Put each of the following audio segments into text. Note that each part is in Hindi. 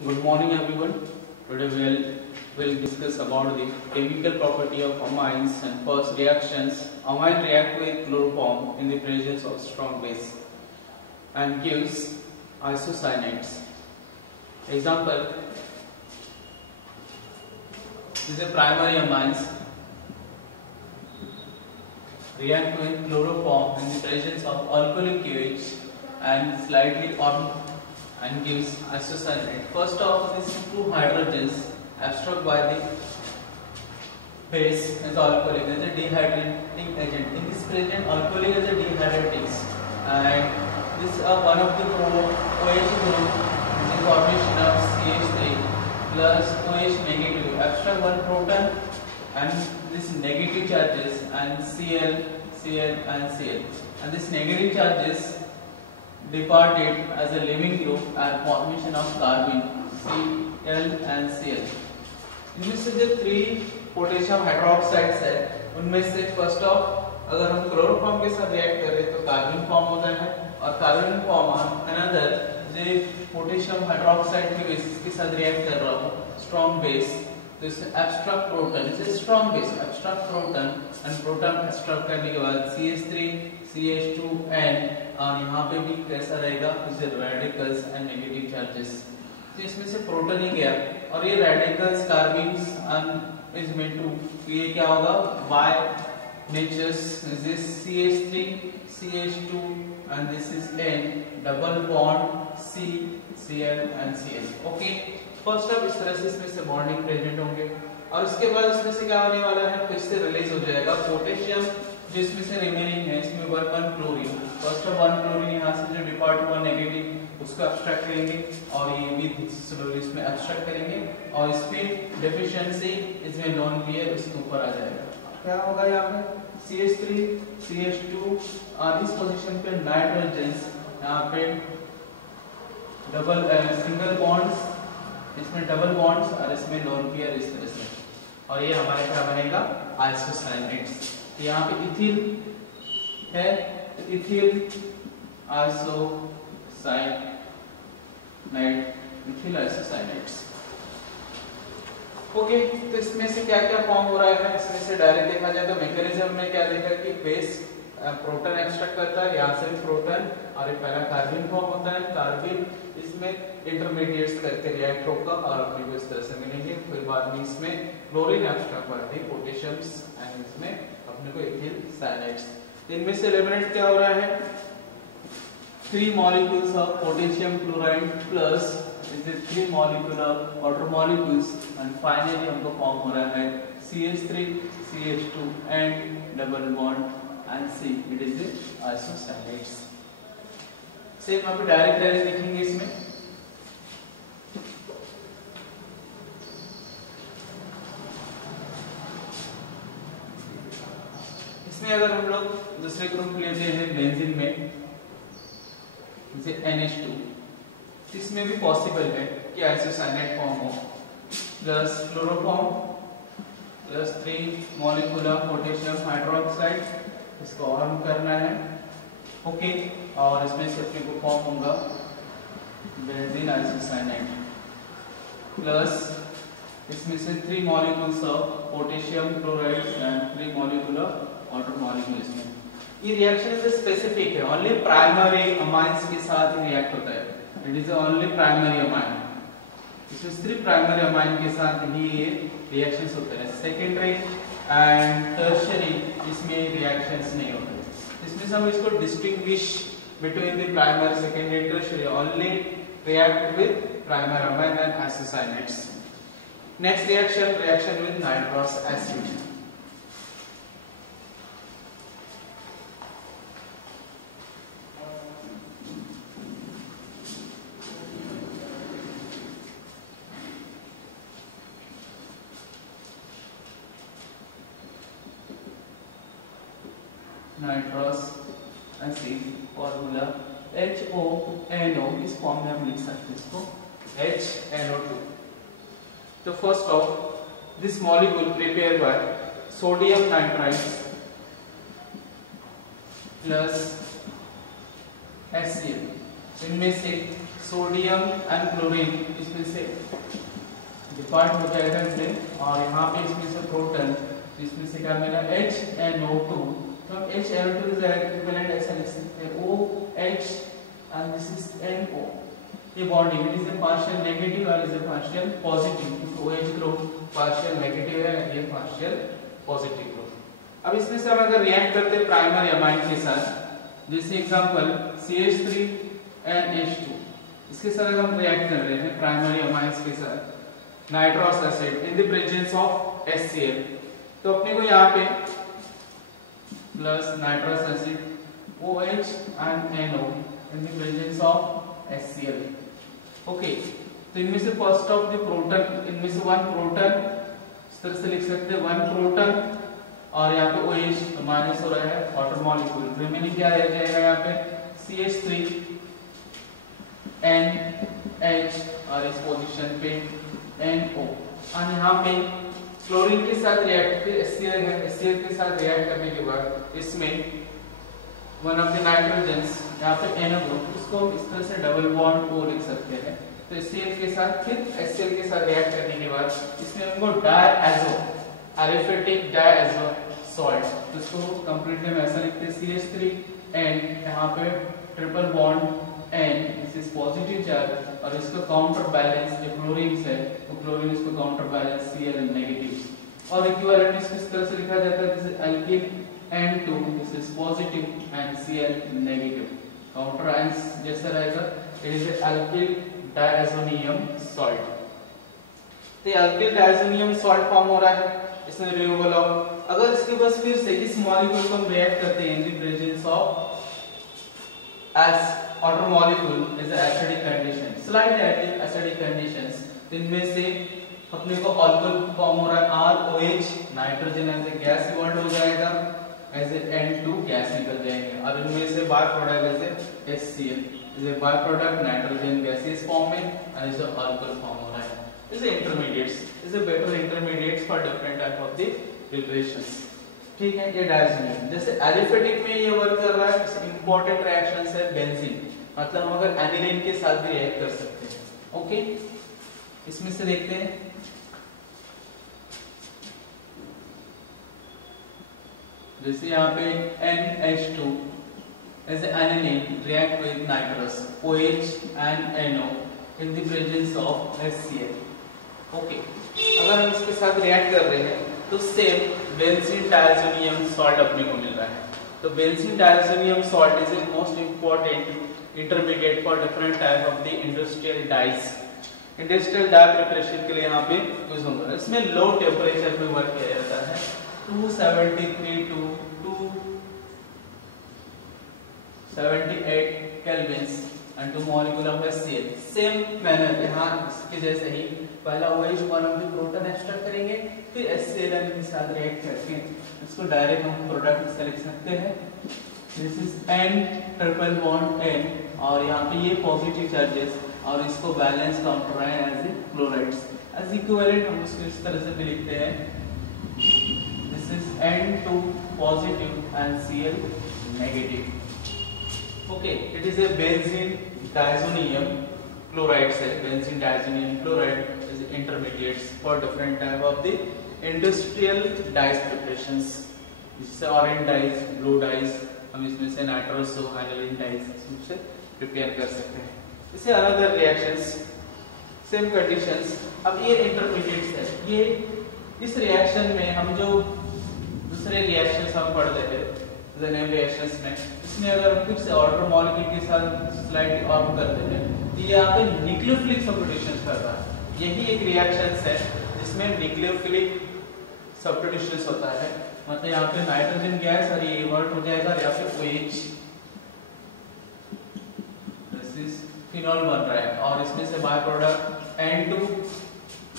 Good morning everyone. Today we'll discuss about the chemical property of amines and first reactions. Amine react with chloroform in the presence of strong base and gives isocyanates. Example, these are primary amines react with chloroform in the presence of alcoholic KOH and slightly on and gives isocyanate. First of these two hydrogens abstract by the base as alcoholic as a dehydrating agent. In this present alcoholic as a dehydrating, and this is one of the OH group in the formation of CH3 plus OH negative abstract one proton and this negative charges and Cl and Cl, and this negative charges departed as a living group and formation of carbon Cl and Cl. इनमें से जो 3 पोटेशियम हाइड्रोक्साइड्स है उनमें से फर्स्ट ऑफ अगर हम क्लोरोफॉर्म के साथ रिएक्ट करें तो कार्बन फॉर्म होता है और कार्बन फॉर्म अनदर जो पोटेशियम हाइड्रोक्साइड के बेसिस के साथ रिएक्ट कर रहा हूँ स्ट्रॉन्ग बेस, तो इससे abstract proton is strong base abstract proton and proton abstract करने के बाद CH3 CH2N और यहाँ पे भी कैसा रहेगा इसे रेडिकल्स एंड नेगेटिव चार्जेस, तो इसमें से प्रोटॉन ही गया और ये radicals carbons and is meant to ये क्या होगा Y natures this CH3 CH2 and this is N double bond C Cl and Cl. Okay, first अब इस तरह से इसमें से बॉन्डिंग प्रेजेंट होंगे और उसके बाद इसमें से क्या होने वाला है, फिर से रिलीज हो जाएगा पोटेशियम जो इसमें से रिमेनिंग है, इसमें 1 क्लोरीन, फर्स्ट ऑफ 1 क्लोरीन यहाँ से जो डिपार्ट हुआ नेगेटिव उसको एब्स्ट्रैक्ट करेंगे और ये भी इसमें एब्स्ट्रैक्ट करेंगे और इसमें डेफिशिएंसी इसमें नॉन क्लियर इसके ऊपर आ जाएगा. क्या होगा यहाँ पे CH3 CH2 और इस पोजीशन पे नाइट्रोजन्स यहाँ पे डबल सिंगल बॉन्ड्स, इसमें डबल बॉन्ड्स और इसमें लोन पेयर इस तरह से, और ये हमारे क्या बनेगा आइसोसाइनेट्स. यहाँ पे इथिल है तो ethyl isocyanide ethyl isocyanates. Okay, तो इसमें से क्या क्या फॉर्म हो रहा है, इसमें से डायरेक्ट देखा जाए तो मैकेनिज्म में क्या देखा कि बेस प्रोटॉन एक्सट्रैक्ट करता है, यहाँ से भी प्रोटॉन और ये पहला कार्बन फॉर्म होता है, कार्बन इसमें इंटरमीडिएट्स करके रिएक्ट होगा और अपने को इस तरह से मिलेंगे, फिर बाद में इसमें क्लोरीन एक्सट्रैक्ट करते हैं पोटेशियम्स एंड इसमें अपने को इथिल साइनाइड्स. इनमें से एलिमिनेट क्या हो रहा है 3 molecules of potassium chloride plus is 3 molecule of water molecules and finally हमको फॉर्म हो रहा है CH3 CH2 and double bond and C, it is the isocyanates. Same यहाँ पे डायरेक्ट लिखेंगे इसमें. इसमें अगर हम लोग दूसरे ग्रुप लेते हैं बेंजीन में जैसे NH2, इसमें भी पॉसिबल है कि आइसोसाइनेट फॉर्म हो plus chloroform plus 3 molecule of potassium hydroxide, इसको ऑन करना है. ओके, और इसमें से अपने को फॉर्म होगा बेंजीन आइसोसाइनेट प्लस इसमें से 3 molecules of potassium chloride and 3 molecule of water molecule. इसमें ये रिएक्शन इज स्पेसिफिक है, ओनली प्राइमरी अमाइंस के साथ ही रिएक्ट होता है, it is only primary amine. इसमें सिर्फ प्राइमरी अमाइन के साथ ही ये रिएक्शंस होते हैं, सेकेंडरी एंड टर्शियरी इसमें रिएक्शंस नहीं होते. इसमें से हम इसको distinguish between the primary secondary tertiary, only react with primary amine and isocyanates. Next reaction with nitrous acid. Nitrous acid formula HONO, इस फॉर्म में हम लिख सकते हैं इसको HNO2. तो first of this molecule prepare by sodium nitride plus HCl. इनमें से सोडियम एंड क्लोरीन इसमें से डिपार्ट हो जाएगा इसे, और यहाँ पे इसमें से प्रोटॉन, इसमें से क्या मिला HNO2। तो हम HNO2 इज इक्विवेलेंट ऐसा लिख सकते हैं OH and this is NO। ये bonding it is A partial negative और इज ए पार्शियल पॉजिटिव, क्योंकि OH ग्रुप पार्शियल नेगेटिव है, ये पार्शियल पॉजिटिव ग्रुप। अब इसमें से हम अगर रिएक्ट करते हैं प्राइमरी अमाइन के साथ, जैसे एग्जांपल CH3NH2, इसके साथ अगर हम रिएक्ट कर रहे हैं प्राइमरी अमाइंस के साथ nitrous acid in the presence of HCl, तो अपने को यहाँ पे plus nitrous acid OH and NO in the presence of HCl। Okay, तो इनमें से फर्स्ट ऑफ द प्रोटॉन, इनमें से वन प्रोटॉन, इस तरह से लिख सकते हैं वन प्रोटॉन, और यहाँ पे OH माइनस हो रहा है वाटर मॉलिक्यूल, रिमेनिंग क्या रह जाएगा यहाँ पे CH3NH, और इस पोजीशन पे NO। और यहाँ पे क्लोरीन के साथ रिएक्ट, HCl के साथ रिएक्ट करने के बाद इसमें वन ऑफ द नाइट्रोजन्स यहाँ पे NO ग्रुप, इसको इस तरह से डबल बॉन्ड O लिख सकते हैं। तो HCl के साथ फिर HCl के साथ रिएक्ट करने के बाद इसमें हमको डायएजो एलिफेटिक डायएजो सॉल्ट, तो इसको कंप्लीटली हम ऐसा लिखते हैं CH3N, यहाँ पे triple bond N, this is positive charge, और इसका काउंटर बैलेंस जो क्लोरीन है तो क्लोरीन इसको काउंटर बैलेंस Cl नेगेटिव, और इक्विवेलेंट इसको इस तरह से लिखा जाता है जैसे alkyl N2, this is positive and Cl negative, counter ions जैसा रहेगा, इट इज एल्किल डायazonium सॉल्ट। तो एल्किल डायazonium सॉल्ट फॉर्म हो रहा है इसमें रिमूवल ऑफ। अगर इसके पास फिर से इस मॉलिक्यूल को हम रिएक्ट करते हैं in the presence of S water molecule is acidic condition, slightly acidic conditions, इनमें से अपने को अल्कोहल फॉर्म हो रहा है ROH, nitrogen as a gas evolve हो जाएगा, एज ए N2 गैस निकल जाएंगे, और इनमें से by product as a HCl is a by product nitrogen gases form में, और इज अल्कोहल फॉर्म हो रहा है, is intermediates, is a better intermediates for different type of the preparations. ठीक है, ये डायज़ोनियम जैसे एलिफेटिक में ये वर्क कर रहा है, इंपॉर्टेंट रिएक्शंस है बेंजीन, मतलब हम अगर एनिलीन के साथ भी रिएक्ट कर सकते हैं। ओके, इसमें से देखते हैं, जैसे यहाँ पे NH2 as an aniline react with nitrous OH and NO in the presence of HCl। Okay, अगर हम इसके साथ रिएक्ट कर रहे हैं तो सेम बेंजीन डायज़ोनियम सॉल्ट अपने को मिल रहा है। तो benzene diazonium salt is a most important intermediate for different type of the industrial dyes. Industrial dye preparation के लिए यहाँ पे यूज होगा। इसमें लो टेम्परेचर पे वर्क किया जाता है, 273 to 278 kelvin and to molecule of HCl। Same manner यहाँ इसके जैसे ही पहला OH one of the proton extract करेंगे, फिर HCl के साथ रिएक्ट करके इसको डायरेक्ट हम प्रोडक्ट से लिख सकते हैं। This is N triple bond N, और यहाँ पे ये पॉजिटिव चार्जेस और इसको बैलेंस काउंटर है as a chlorides, as equivalent हम इसको इस तरह से भी लिखते हैं, this is N2 positive and Cl negative. Okay, it is a benzene diazonium chloride है, benzene diazonium chloride is intermediates for different type of the industrial dyes preparations, जिससे ऑरेंज डाइज, ब्लू डाइज, हम इसमें से नाइट्रोसो एनिलीन डाइज से प्रिपेयर कर सकते हैं। इससे अनदर रिएक्शंस सेम कंडीशंस। अब ये इंटरमीडिएट्स है, ये इस रिएक्शन में हम जो दूसरे रिएक्शंस हम पढ़ते थे जेनेम रिएक्शंस में, इसमें अगर हम फिर से वाटर मॉलिक्यूल के साथ स्लाइडली ऑफ करते हैं तो ये यहाँ पे न्यूक्लियोफिलिक सब्स्टिट्यूशन कर रहा है। यही एक रिएक्शंस है जिसमें न्यूक्लियोफिलिक सब्स्टिट्यूशन होता है, मतलब यहाँ पे नाइट्रोजन गैस और ये इवर्ट हो जाएगा, या फिर OH फिनॉल बन रहा है, और इसमें से बाय प्रोडक्ट N2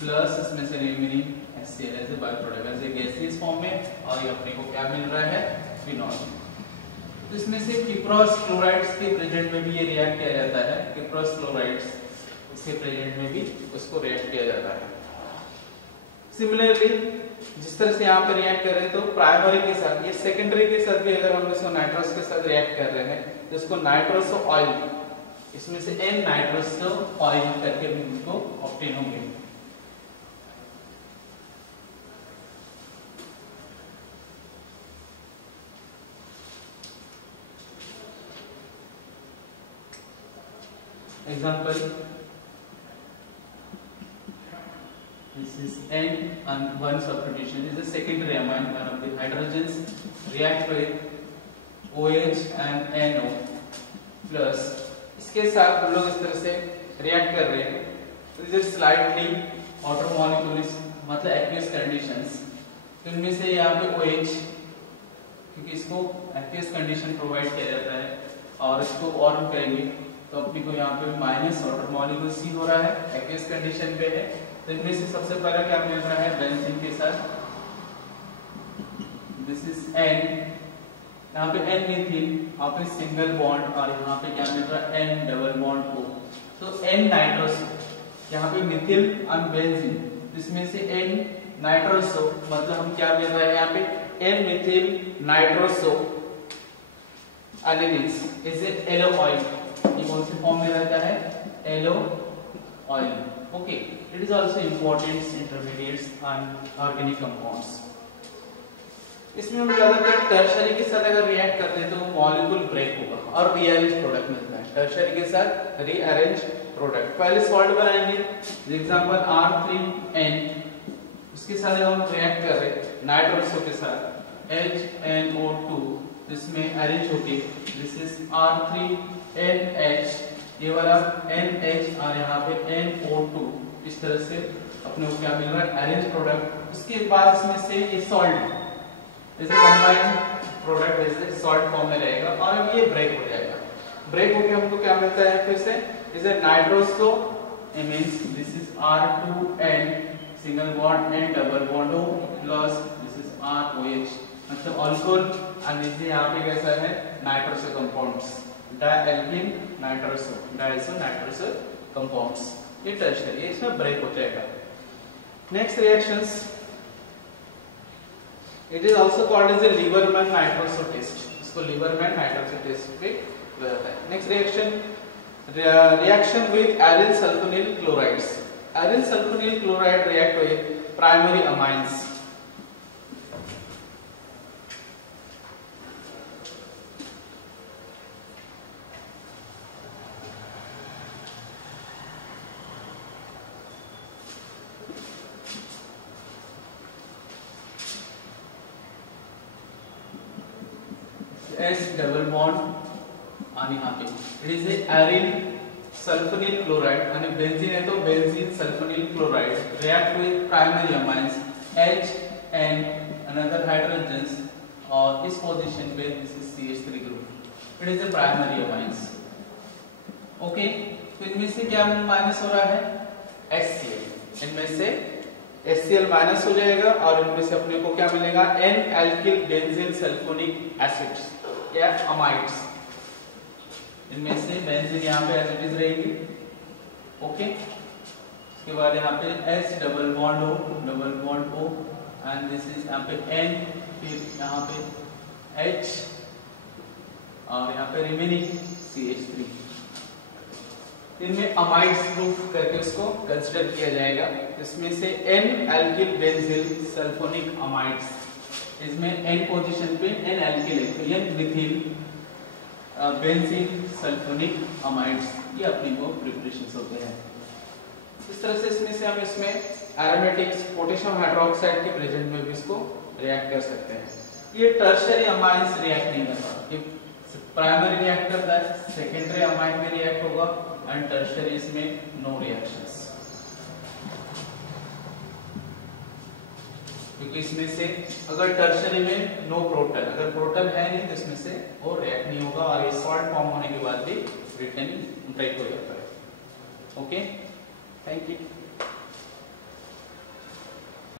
प्लस इसमें से remaining HCl as a by product as a gaseous form में, और ये अपने को क्या मिल रहा है, फिनॉल। तो इसमें से किप्रोस क्लोराइड्स के प्रेजेंट में भी ये रिएक्ट किया जाता है, किप्रोस क्लोराइड्स इसके प्रेजेंट में भी उसको रिएक्ट किया जाता है। सिमिलरली जिस तरह से यहाँ पे रिएक्ट कर रहे हैं, तो प्राइमरी के साथ, ये सेकेंडरी के साथ भी अगर हम इसको नाइट्रस के साथ रिएक्ट कर रहे हैं तो इसको नाइट्रोसो ऑयल इसमें से n नाइट्रस ऑयल करके भी इसको ऑब्टेन होंगे। Example, this is N and one substitution is a secondary amine. One of the hydrogens react with OH and NO plus इसके साथ हम लोग इस तरह से रिएक्ट कर रहे हैं। This is slightly outer molecules मतलब aqueous conditions। तो इनमें से यहाँ पे OH क्योंकि इसको aqueous condition प्रोवाइड किया जाता है और इसको और करेंगे तो अपनी को यहाँ पे माइनस वाटर मॉलिक्यूल सी हो रहा है, एक्वियस कंडीशन पे है। तो इनमें से सबसे पहला क्या मिल रहा है बेंजीन के साथ, दिस इज N, यहाँ पे N मिथिल, यहाँ पे सिंगल बॉन्ड और यहाँ पे क्या मिल रहा है N डबल बॉन्ड O। तो N नाइट्रोसो, यहाँ पे मिथिल और बेंजीन, इसमें से N नाइट्रोसो मतलब हम क्या मिल रहा है यहाँ पे N methyl nitroso anilines is a yellow oil. ये कौन से फॉर्म में रहता है yellow oil. Okay, it is also important intermediates and organic compounds. इसमें हम ज्यादातर टर्शरी के साथ अगर रिएक्ट करते हैं तो मॉलिक्यूल ब्रेक होगा और रीअरेंज प्रोडक्ट मिलता है। टर्शरी के साथ रीअरेंज प्रोडक्ट पहले सॉल्ट बनाएंगे, एग्जांपल R3N, उसके साथ हम रिएक्ट कर रहे हैं नाइट्रोसो के साथ HNO2, इसमें अरेंज होके दिस इज R3NH, ये वाला NH और यहाँ पे NO2, इस तरह से अपने को क्या मिल रहा है अरेंज प्रोडक्ट। उसके बाद इसमें से ये सॉल्ट जैसे कंबाइंड प्रोडक्ट जैसे सॉल्ट फॉर्म में रहेगा और अब ये ब्रेक हो जाएगा। ब्रेक होके हमको क्या मिलता है फिर से इसे nitroso, it means this is R2N single bond N double bond O plus this is ROH मतलब अल्कोहल और नीचे यहाँ पे कैसा है nitroso compounds, dialkyl nitroso, diazo nitroso compounds, ये टर्शरी है, इसमें ब्रेक हो जाएगा। Next reactions, it is also called as a Liebermann nitroso test, इसको लीवरमैन नाइट्रोसो टेस्ट पे बोला जाता है। Next reaction with aryl sulphonyl chlorides. Aryl sulphonyl chloride react with primary amines. S double bond और यहाँ पे it is a aryl sulphonyl chloride यानी बेंजीन है तो benzene sulphonyl chloride react with primary amines H and another hydrogens और इस पोजीशन पे this is CH3 group, it is A primary amines. Okay, तो इनमें से क्या माइनस हो रहा है HCl, इनमें से HCl माइनस हो जाएगा और इनमें से अपने को क्या मिलेगा N alkyl benzene sulphonic acids या अमाइड्स। इनमें से बेंजीन यहाँ पे एज इट इज रहेगी। ओके, इसके बाद यहाँ पे H double bond O and this is यहाँ पे N, फिर यहाँ पे H और यहाँ पे रिमेनिंग CH3। इनमें अमाइड्स ग्रुप करके उसको कंसीडर किया जाएगा। इसमें से N alkyl benzene sulphonic amides, इसमें N पोजीशन पे N एल्किल है तो N Mithil benzene sulphonic amides, ये अपनी को प्रिपरेशंस होते हैं। इस तरह से इसमें से हम इसमें एरोमेटिक्स पोटेशियम हाइड्रोक्साइड के प्रेजेंट में भी इसको रिएक्ट कर सकते हैं। ये टर्शियरी अमाइंस रिएक्ट नहीं करता, ये प्राइमरी रिएक्ट करता है, सेकेंडरी अमाइन में रिएक्ट होगा एंड टर्शियरी इसमें नो रिएक्शंस, क्योंकि इसमें से अगर टर्शियरी में नो प्रोटॉन, अगर प्रोटॉन है नहीं तो इसमें से वो रिएक्ट नहीं होगा और ये सॉल्ट फॉर्म होने के बाद भी रिटर्न ब्रेक हो जाता है। Okay, thank you.